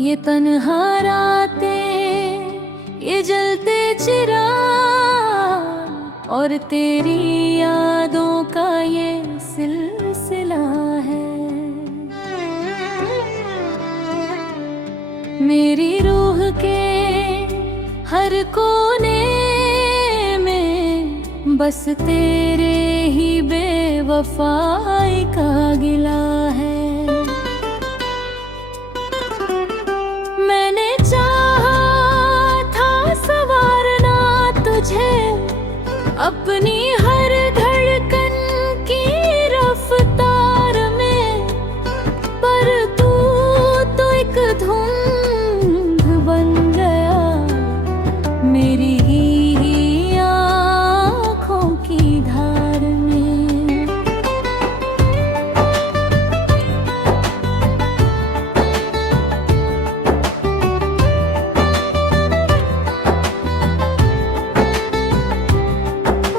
ये तन्हा रातें, ये जलते चिराग और तेरी यादों का ये सिलसिला है। मेरी रूह के हर कोने में बस तेरे ही बेवफाई का गिला है। मैंने चाहा था संवारना तुझे अपनी हर धड़कन की रफ्तार में, पर तू तो एक धुंध बन गया मेरी ही आँखों की धार में।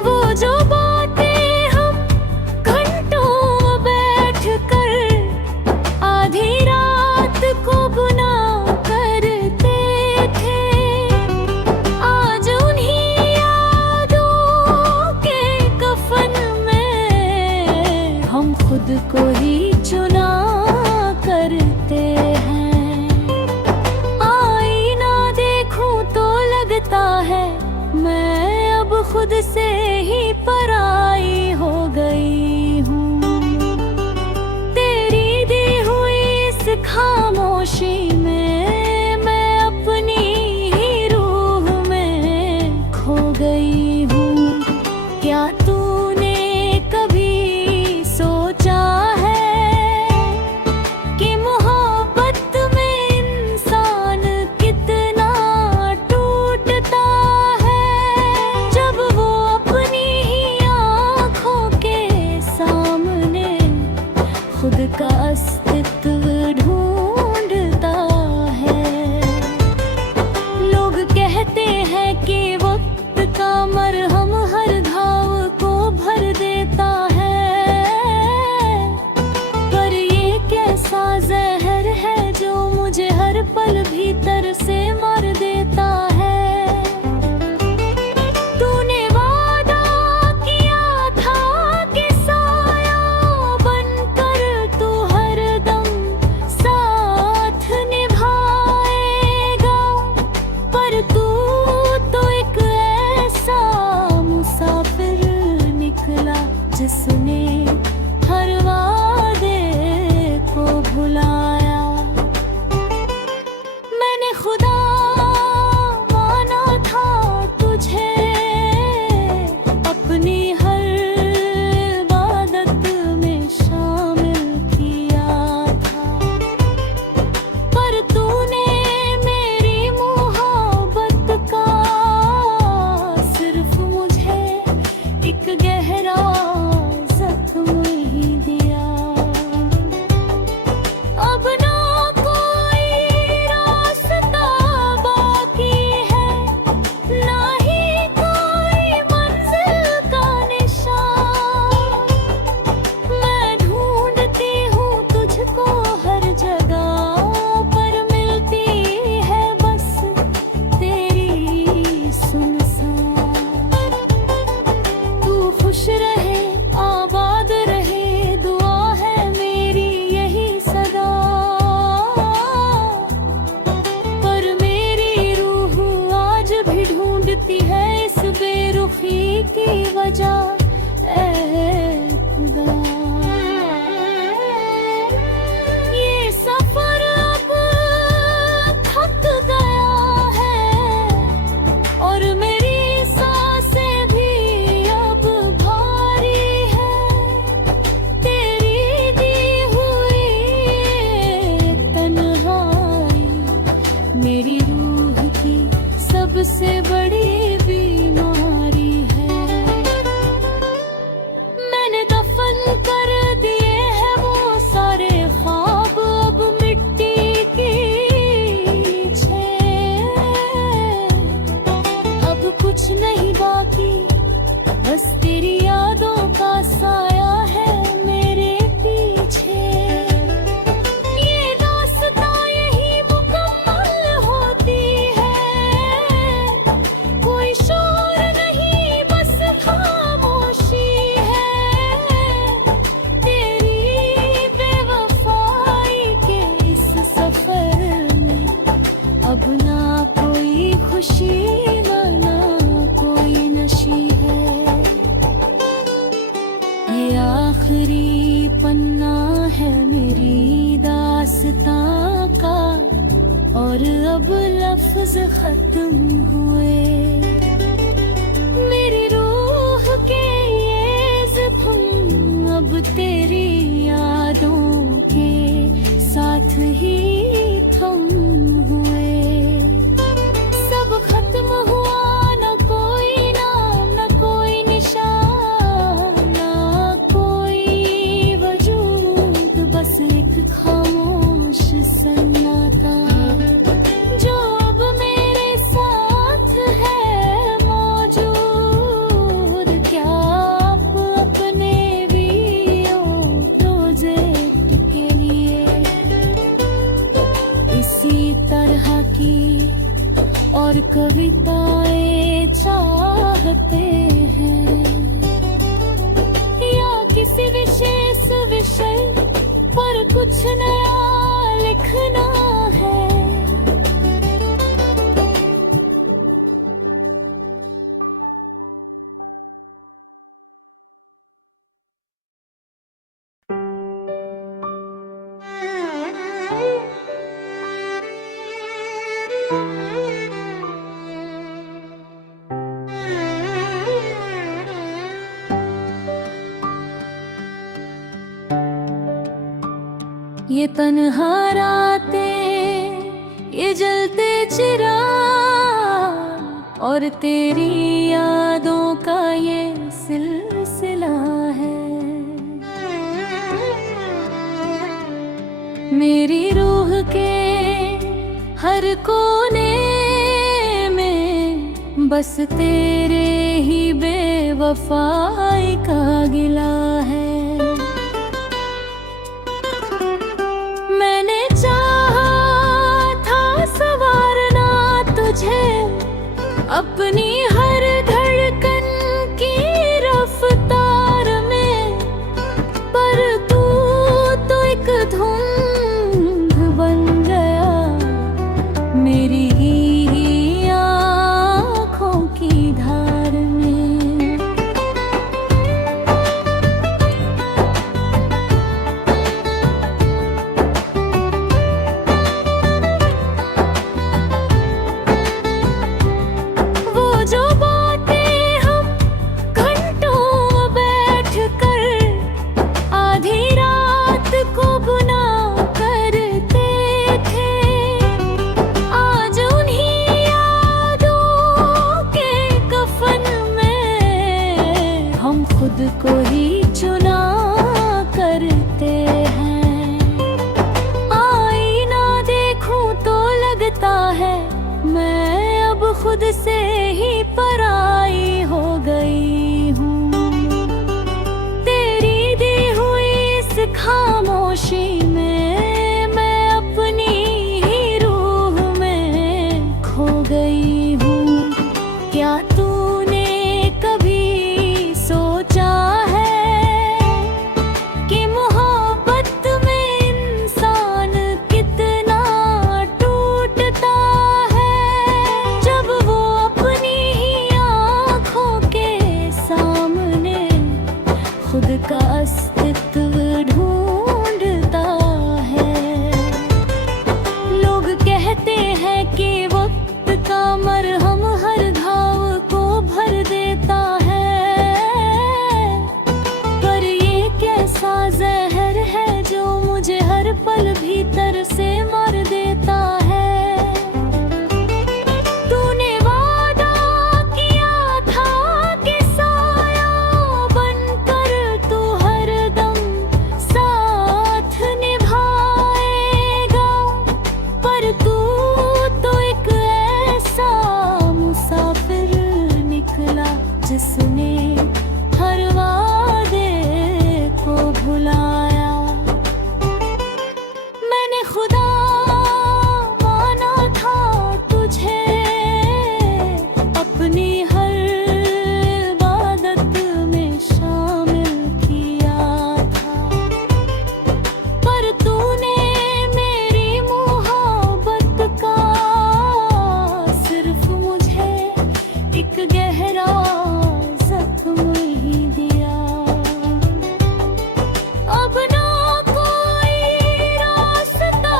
वो जो बातें हम घंटों बैठ कर आधी रात को बुना दास्तां का, और अब लफ्ज खत्म हुए। मेरी रूह के ये ज़ख्म अब तेरी यादों के साथ ही थम हुए। सब खत्म हुआ, न कोई नाम, न कोई निशान, न कोई वजूद, बस एक खामोश सन्नाटा जो अब मेरे साथ है मौजूद। क्या आप अपने भी हो प्रोजेक्ट के लिए इसी तरह की और कविताएं चाहते हैं, या किसी विशेष विषय पर कुछ नया लिखना है? ये तन्हा रातें, ये जलते चिराग, और तेरी यादों का ये सिलसिला है। मेरी रूह के हर कोने में बस तेरे ही बेवफाई का गिला है। मैंने चाहा था संवारना तुझे अपनी हर धड़कन की रफ्तार में, पर तू तो एक धुंध बन गया मेरी ही आँखों की धार में। जो बातें हम घंटों बैठ कर आधी रात को बुना करते थे, आज उन्हीं यादों के कफन में हम खुद को ही चुना करते हैं। आईना देखूं तो लगता है मैं अब खुद से ही पराई हो गई हूँ। तेरी दी हुई इस खामोशी में मैं अपनी ही रूह में खो गई हूँ। क्या तूने कभी सोचा है कि मोहब्बत में इंसान कितना टूटता है, जब वो अपनी ही आँखों के सामने खुद का अस्तित्व ढूंढता है। लोग कहते हैं कि वक्त का मरहम हर घाव को भर देता है, पर ये कैसा जहर है जो मुझे हर पल भीतर से मार देता है। तूने वादा किया था कि साया बनकर तू हरदम साथ निभाएगा, पर तू तो एक ऐसा मुसाफिर निकला जिसने हर वादे को भुलाया। मैंने खुदा माना था तुझे, अपनी हर इबादत में शामिल किया था, पर तूने मेरी मोहब्बत का सिर्फ मुझे एक गहरा जख्म ही दिया। अब ना कोई रास्ता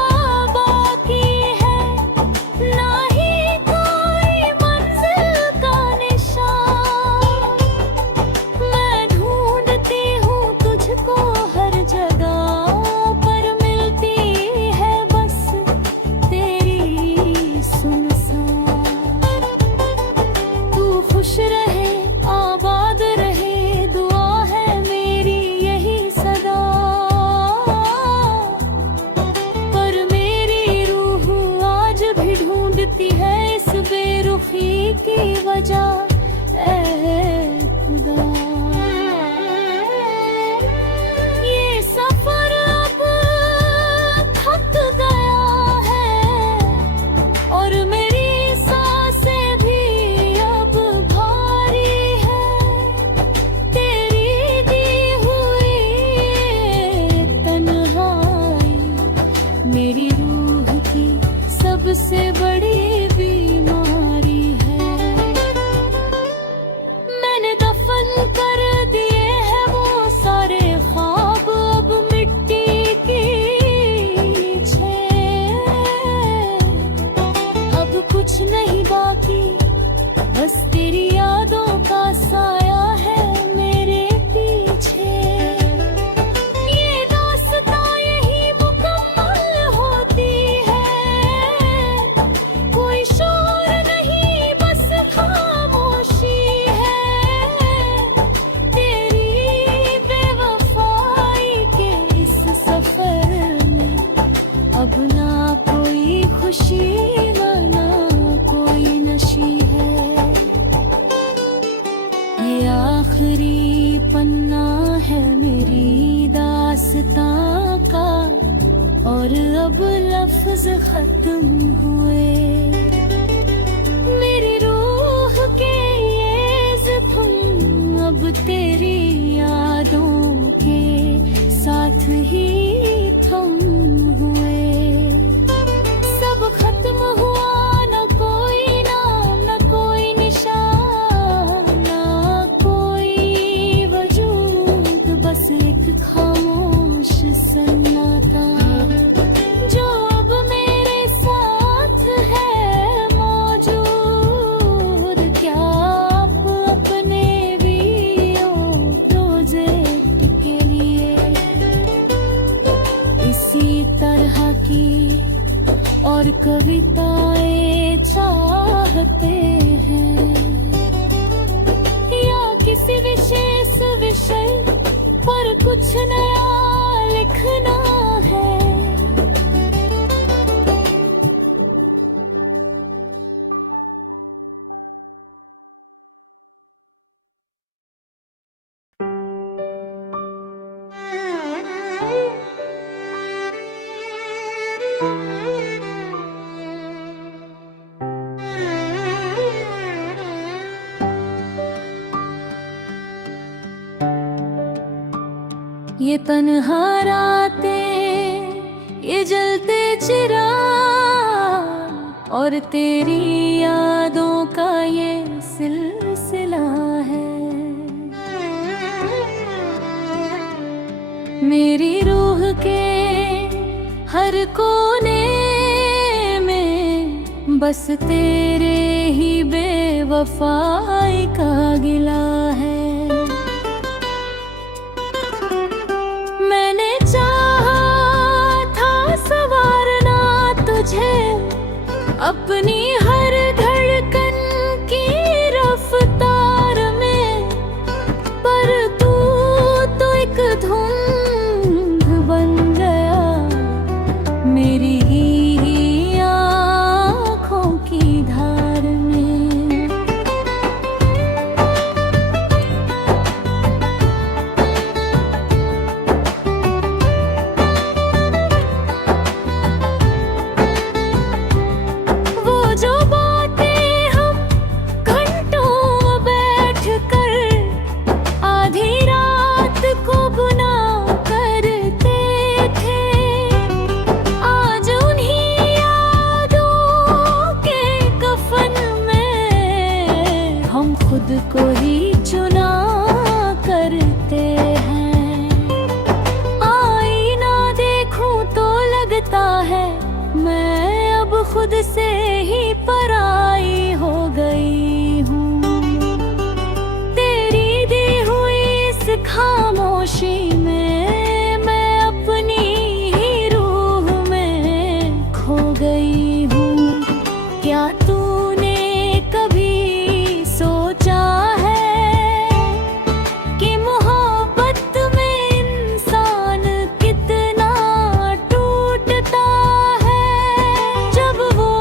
की वजह ऐ खुदा। ये सफर अब थक गया है और मेरी सांसें भी अब भारी है। तेरी दी हुई तन्हाई मेरी रूह की सबसे बड़ी बीमारी है। मैंने दफन कर दिए हैं वो सारे ख्वाब, अब मिट्टी की छे। अब कुछ नहीं बाकी, बस तेरी यादों का साया है मेरे पीछे। ये दास्तां यही मुकम्मल होती है, कोई शोर नहीं बस खामोशी है। तेरी बेवफाई के इस सफर में अब ना कोई खुशी ना कोई नशी है। ये आखिरी पन्ना है मेरी दास्तां का और अब लफ्ज खत्म हुए। मेरी रूह के ये ज़ख्म अब तेरी यादों के साथ ही थम हुए। सब खत्म हुआ, न कोई नाम न कोई निशान न कोई वजूद, बस एक खामोश सन्नाटा जो अब मेरे साथ है मौजूद। क्या आप अपने वीडियो प्रोजेक्ट के लिए इसी तरह की और कविताएं चाहते हैं, या किसी विशेष विषय पर कुछ नया लिखना है? ये तन्हा रातें, ये जलते चिराग और तेरी यादों का ये सिलसिला है। मेरी रूह के हर कोने में बस तेरे ही बेवफाई का गिला है। मैंने चाहा था संवारना तुझे अपनी हर धड़कन की रफ्तार में, पर तू तो एक धुंध बन गया मेरी ही आँखों की धार में। खुद को ही चुना करते हैं। आईना देखूं तो लगता है मैं अब खुद से ही पराई हो गई हूँ। तेरी दी हुई इस खामोशी में मैं अपनी ही रूह में खो गई हूँ। क्या तूने कभी सोचा है कि मोहब्बत में इंसान कितना टूटता है, जब वो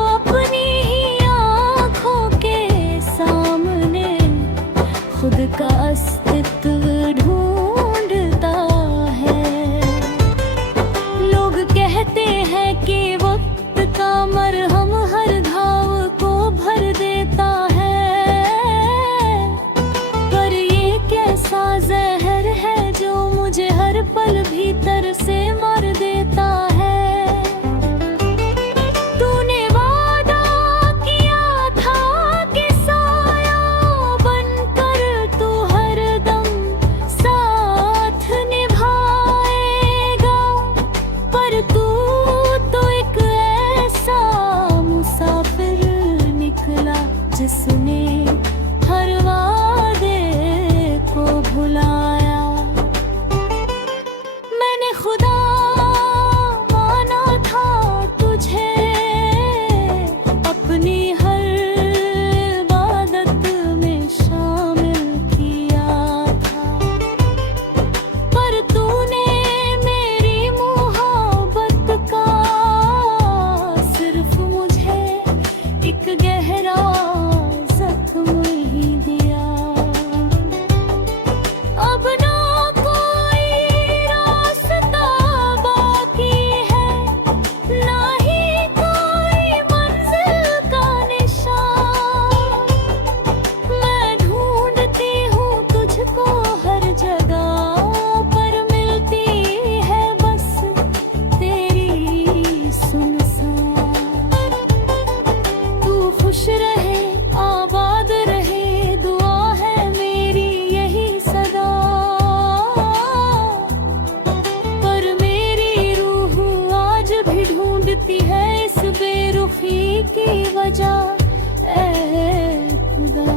ढूंढती है इस बेरुखी की वजह, ऐ खुदा।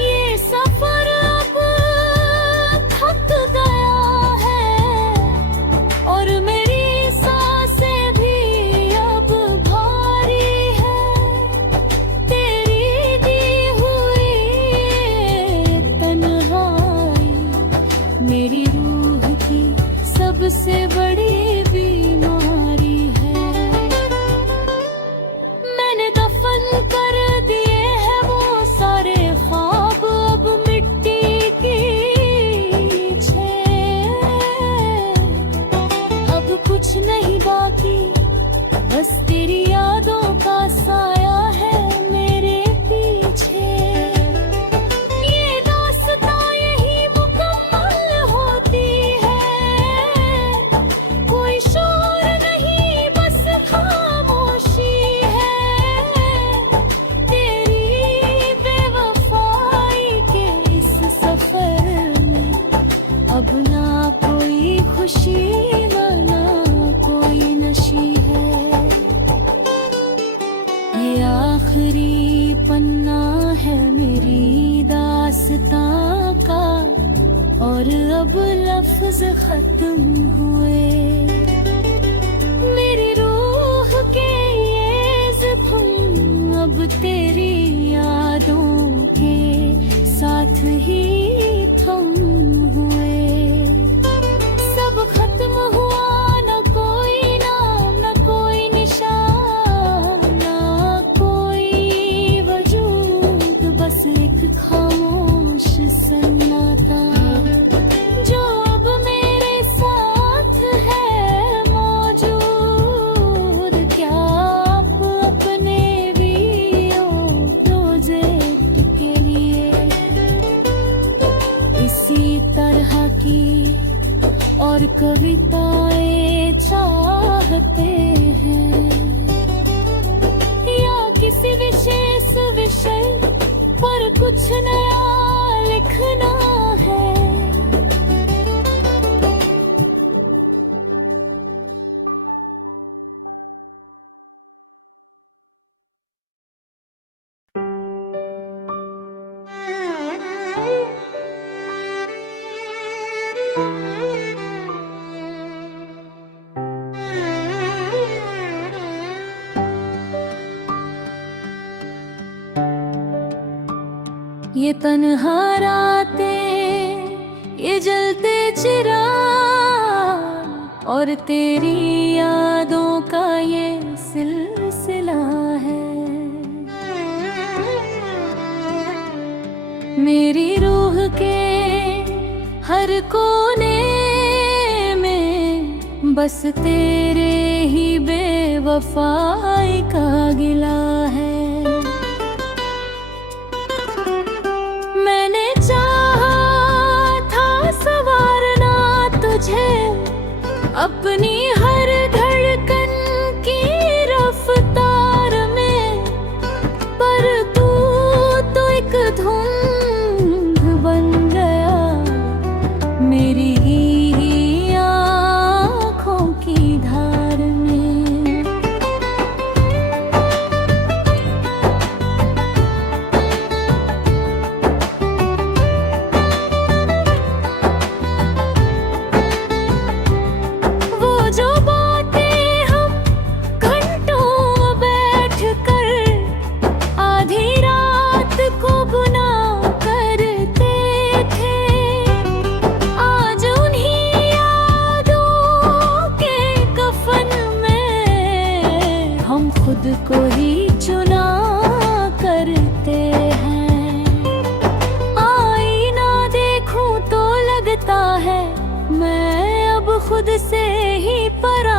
ये सफर अब थक गया है और मेरी सांसें भी अब भारी है। तेरी दी हुई तन्हाई मेरी रूह की सबसे बड़ी बीमारी है। मैंने दफन कर दिए हैं वो सारे ख्वाब, अब मिट्टी की छे। अब कुछ नहीं बाकी, बस तेरी यादों का साया है मेरे पीछे। ये दास्तां यही मुकम्मल होती है, कोई शोर नहीं बस खामोशी है। तेरी बेवफाई के इस सफर में अब ना कोई खुशी ना कोई नशी है। ये आखिरी पन्ना है मेरी दास्तां का और अब लफ्ज खत्म हुए। मेरी रूह के ये ज़ख्म अब तेरी यादों के साथ ही थम हुए। सब खत्म हुआ, न कोई नाम न कोई निशान, न कोई वजूद, बस एक खामोश सन्नाटा जो अब मेरे साथ है मौजूद। क्या आप अपने भी हो प्रोजेक्ट के लिए इसी तरह की और कविताएं चाहते हैं, या किसी विशेष विषय पर कुछ नया लिखना है। ये तन्हा रातें, ये जलते चिराग और तेरी यादों का ये सिलसिला है। मेरी रूह के हर कोने में बस तेरे ही बेवफाई का गिला है। मैंने चाहा था संवारना तुझे अपनी हर धड़कन की रफ्तार में, पर तू तो एक धुंध बन गया मेरी ही आँखों की धार में। वो जो बातें हम घंटों बैठ कर आधी रात को गुना करते थे, आज उन्हीं यादों के कफन में हम खुद को ही चुना करते हैं। आईना देखूं तो लगता है मैं अब खुद से ही परा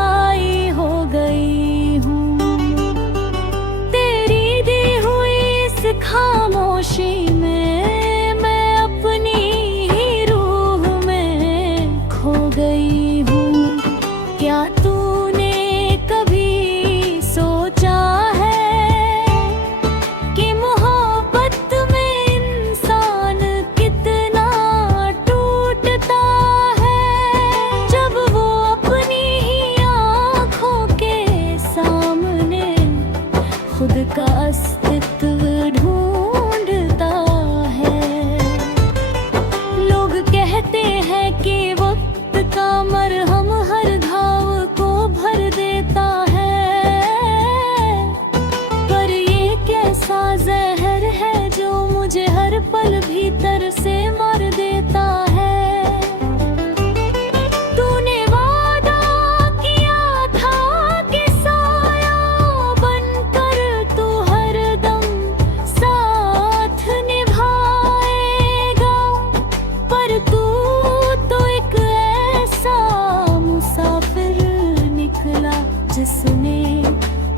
जिसने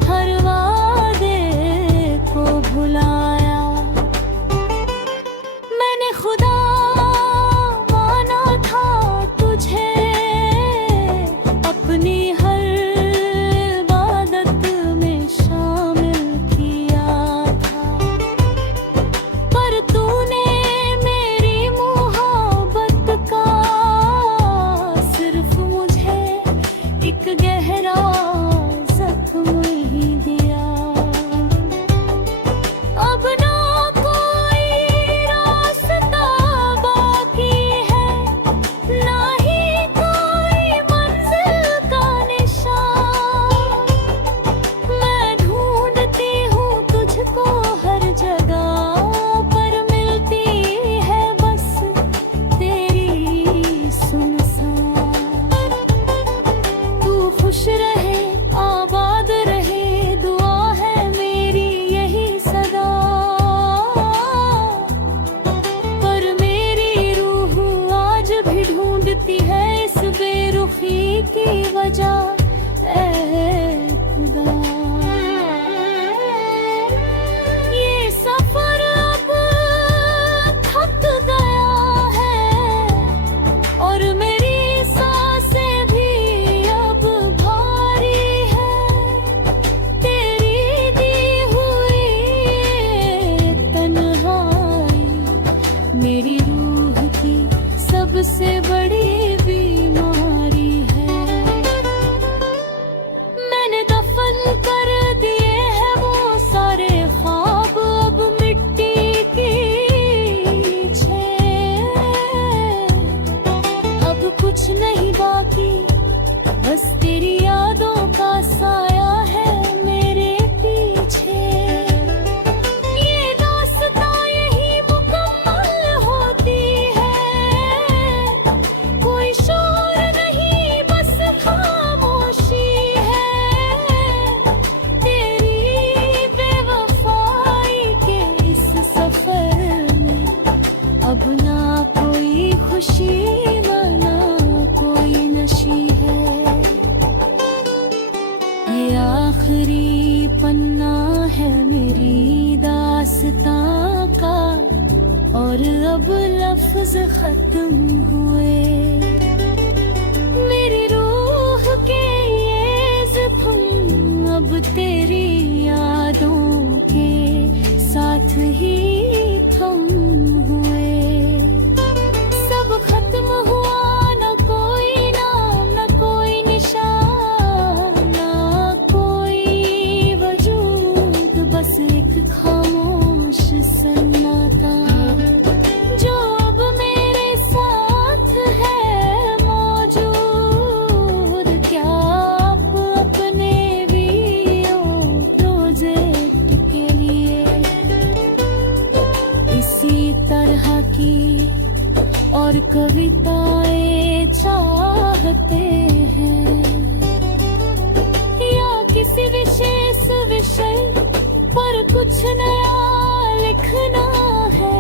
हर वादे को भुलाया। मैंने खुदा माना था तुझे, अपनी हर इबादत में शामिल किया था, पर तूने मेरी मोहब्बत का सिर्फ मुझे एक गहरा जख्म ही दिया। अब ना कोई रास्ता बाकी है, ना ही कोई मंजिल का निशान। मैं ढूंढती हूँ तुझको हर जगह, पर मिलती है बस तेरी सुनसान। तू खुश रहे, आबाद रहे, दुआ है मेरी यही सदा। पर मेरी रूह आज भी ढूंढती है इस बेरुखी की वजह, ऐ खुदा। ये सफर अब थक गया है, और मेरी सांसें भी अब भारी है। तेरी दी हुई तन्हाई मेरी रूह की सबसे बड़ी बीमारी है। मैंने दफन कर दिए हैं वो सारे ख्वाब, अब मिट्टी की छे। अब कुछ नहीं बाकी, बस तेरी यादों का साया है मेरे पीछे। ये दास्तां यही मुकम्मल होती है, कोई शोर नहीं बस खामोशी है। तेरी बेवफाई के इस सफर में अब ना कोई खुशी, ना कोई नशी है। ये आखिरी पन्ना है मेरी दास्तां का, और अब लफ्ज खत्म हुए। मेरी रूह के ये ज़ख्म अब तेरी यादों के साथ ही थम हुए। सब खत्म हुआ, न कोई नाम, न कोई निशान, न कोई वजूद, बस एक खामोश सन्नाटा जो अब मेरे साथ है मौजूद। क्या आप अपने वीडियो प्रोजेक्ट के लिए इसी तरह की और कविताएं चाहते हैं, या किसी विशेष विषय पर कुछ नया लिखना है?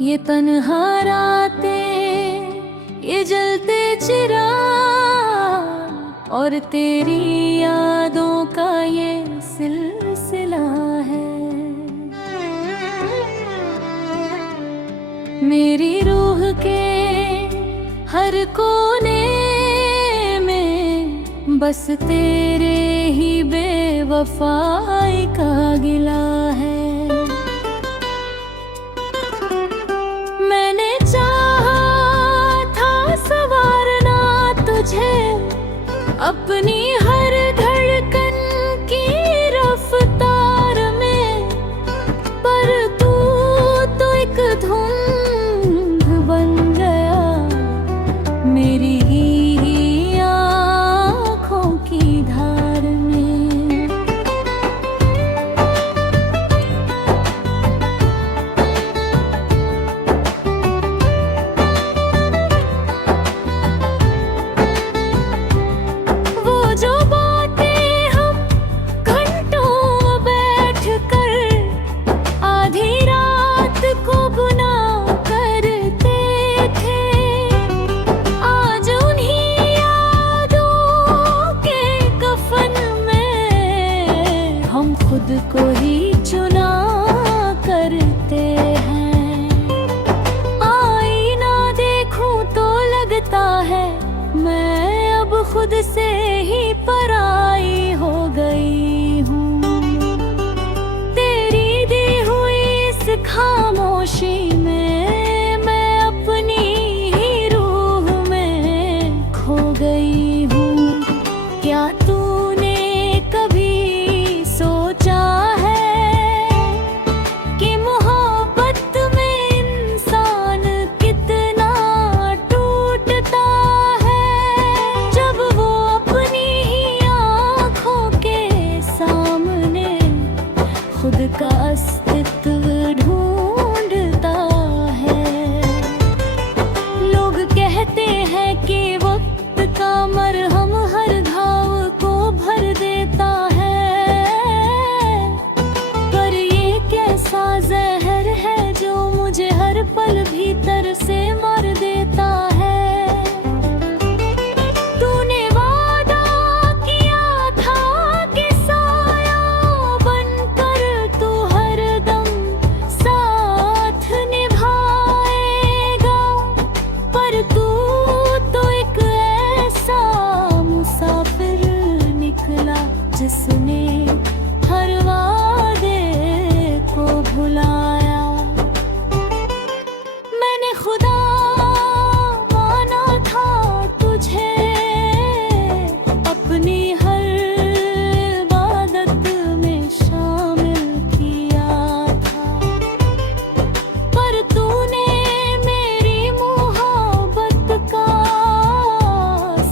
ये तन्हा रातें, ये जलते चिराग, और तेरी यादों का ये सिलसिला है। मेरी रूह के हर कोने में बस तेरे ही बेवफाई का गिला है। मैंने चाहा था संवारना तुझे, अपनी हर धड़कन की रफ्तार में, पर तू तो एक धुंध बन गया मेरी ही आँखों की धार में। हम खुद को ही चुना करते हैं। आईना देखूं तो लगता है मैं अब खुद से ही पराई हो गई हूँ। तेरी दी हुई इस खामोशी में मैं अपनी ही रूह में खो गई हूँ। क्या तूने कभी सोचा है कि मोहब्बत में इंसान कितना टूटता है, जब वो अपनी ही आँखों के सामने खुद का अस्तित्व ढूंढता है। लोग कहते हैं कि वक्त का मरहम हर घाव को भर देता है, पर ये कैसा जहर है जो मुझे हर पल भीतर से मार देता है। तूने वादा किया था कि साया बनकर तू हरदम साथ निभाएगा, पर तू तो एक ऐसा मुसाफिर निकला जिसने हर वादे को भुलाया। मैंने खुदा माना था तुझे, अपनी हर इबादत में शामिल किया था, पर तूने मेरी मोहब्बत का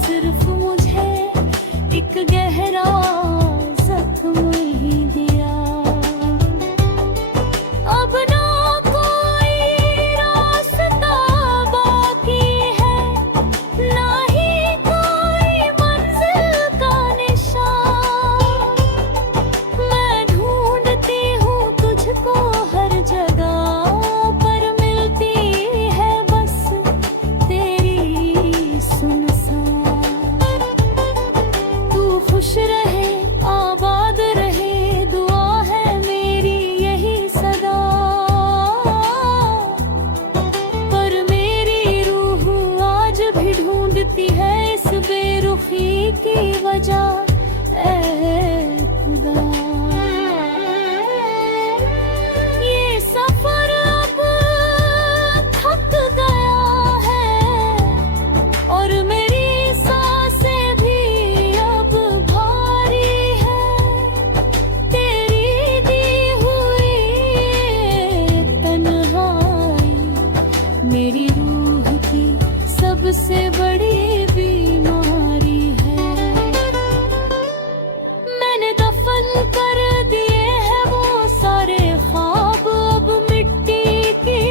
सिर्फ मुझे एक गहरा जख्म ही दिया। अब ना कोई रास्ता बाकी है, ना ही कोई मंजिल का निशान। मैं ढूंढती हूँ तुझको हर जगह, पर मिलती है बस तेरी सुनसान। तू खुश रहे आबाद रहे, दुआ है मेरी यही सदा, पर मेरी रूह आज भी ढूंढती है इस बेरुखी की वजह। ऐ खुदा, ये सफर अब थक गया है और मेरी सांसें भी अब भारी है। तेरी दी हुई तन्हाई मेरी रूह की सबसे बड़ी बीमारी है। मैंने दफन कर दिए हैं वो सारे ख्वाब अब मिट्टी की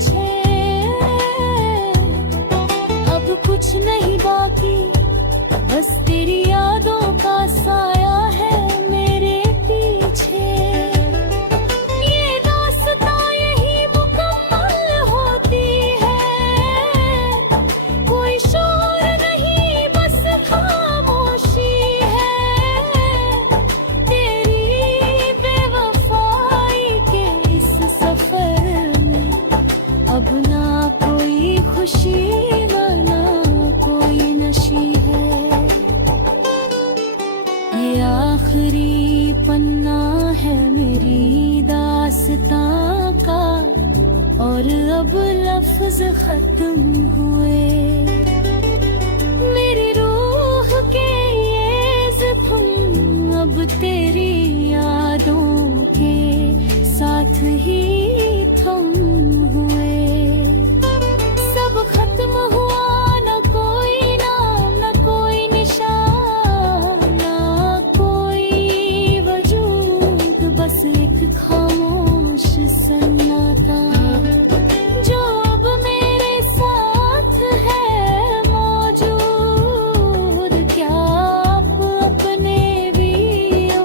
छे। अब कुछ नहीं बाकी, बस तेरी यादों का साया है मेरे पीछे। ये दास्तां यही मुकम्मल होती है, कोई शोर नहीं बस खामोशी है। तेरी बेवफाई के इस सफर में अब ना कोई खुशी ना कोई नशी है। ये आखिरी पन्ना है मेरी दास्तां का, और अब लफ्ज खत्म हुए। मेरी रूह के ये ज़ख्म अब तेरी यादों के साथ ही थम हुए। सब खत्म हुआ, न कोई नाम न कोई निशान, न कोई वजूद, बस एक खामोश सन्नाटा जो अब मेरे साथ है मौजूद। क्या आप अपने वीडियो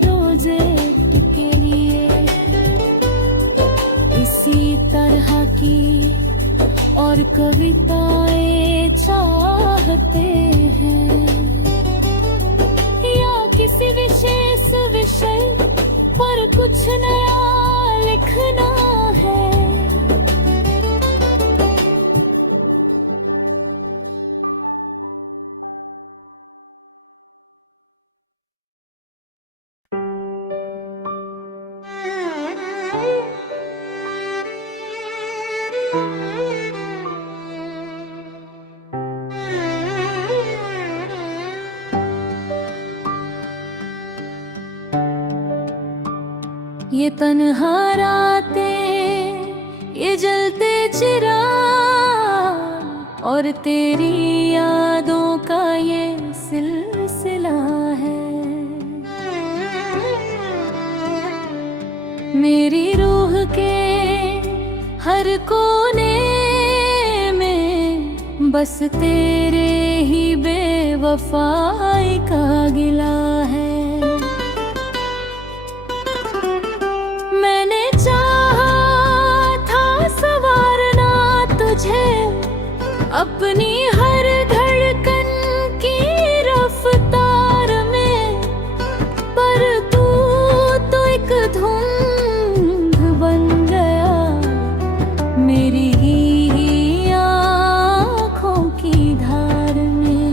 प्रोजेक्ट के लिए इसी तरह की और कविताएं चाहते हैं, या किसी विशेष ये तन्हा रातें, ये जलते चिराग और तेरी यादों का ये सिलसिला है। मेरी रूह के हर कोने में बस तेरे ही बेवफाई का गिला है। मैंने चाहा था संवारना तुझे अपनी हर धड़कन की रफ्तार में, पर तू तो एक धुंध बन गया मेरी ही आँखों की धार में।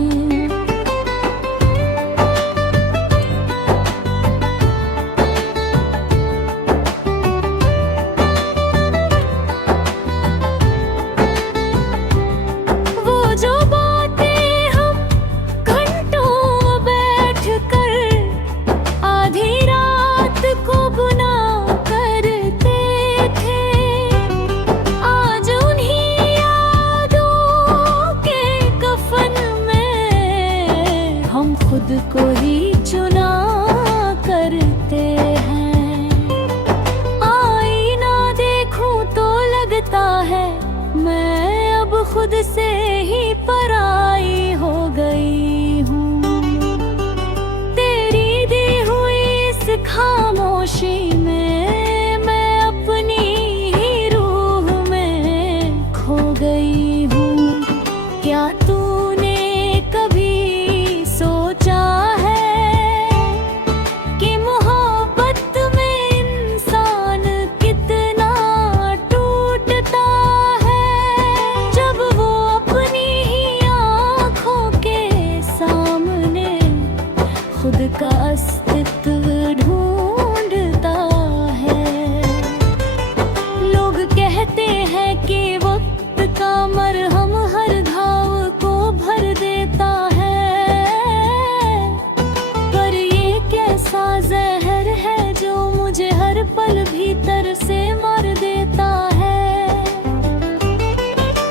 वो जो बातें हम घंटों बैठ कर आधी रात को बुना करते थे, आज उन्हीं यादों के कफन में हम खुद को ही चुना करते हैं। आईना देखूं तो लगता है मैं अब खुद से ही पराई हो गई हूँ। तेरी दी हुई इस खामोशी में मैं अपनी ही रूह में खो गई हूँ। क्या तूने कभी सोचा है कि मोहब्बत में इंसान कितना टूटता है, जब वो अपनी ही आँखों के सामने खुद का अस्तित्व ढूंढता है। लोग कहते हैं कि वक्त का मरहम हर घाव को भर देता है, पर ये कैसा जहर है जो मुझे हर पल भीतर से मार देता है।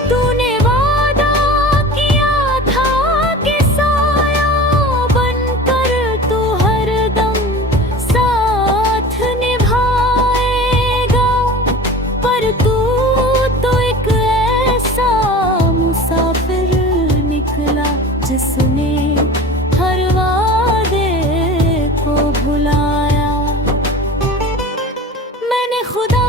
तूने वादा किया था कि साया बनकर तू हरदम साथ निभाएगा, पर तू तो एक ऐसा मुसाफिर निकला जिसने हर वादे को भुलाया। मैंने खुदा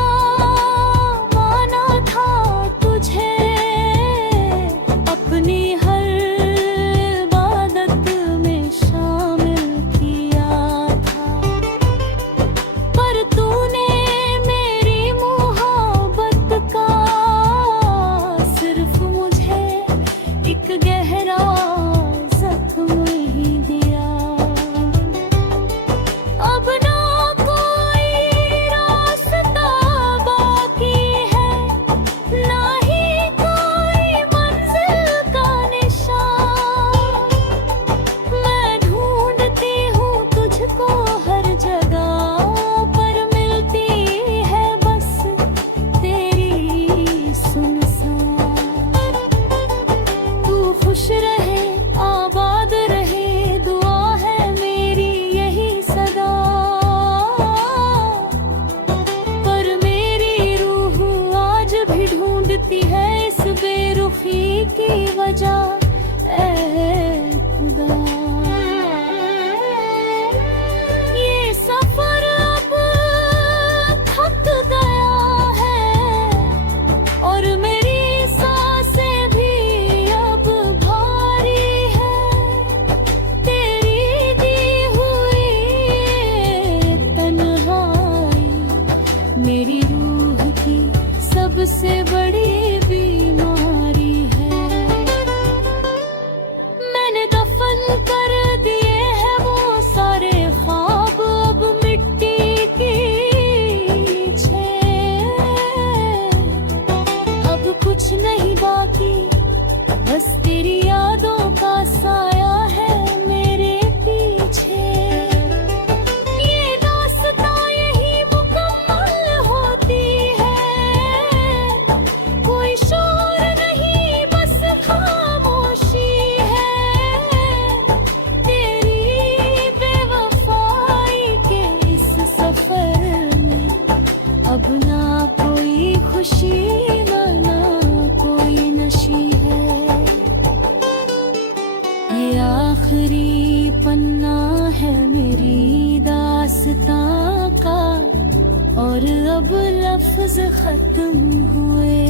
और अब लफ्ज खत्म हुए।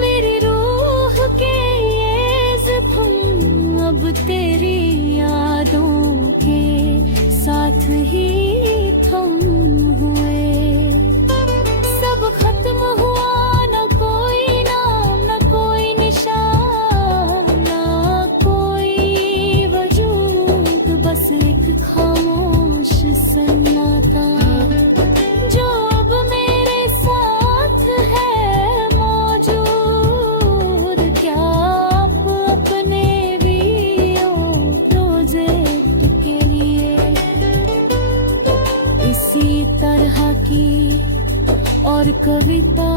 मेरी रूह के ये ज़ख्म अब तेरी यादों के साथ ही थम हुए। सब खत्म हुआ, न कोई नाम, न कोई निशान, न कोई वजूद, बस एक खामोश सन्नाटा जो अब मेरे साथ है मौजूद। क्या आप अपने भी हो प्रोजेक्ट के लिए इसी तरह की और कविता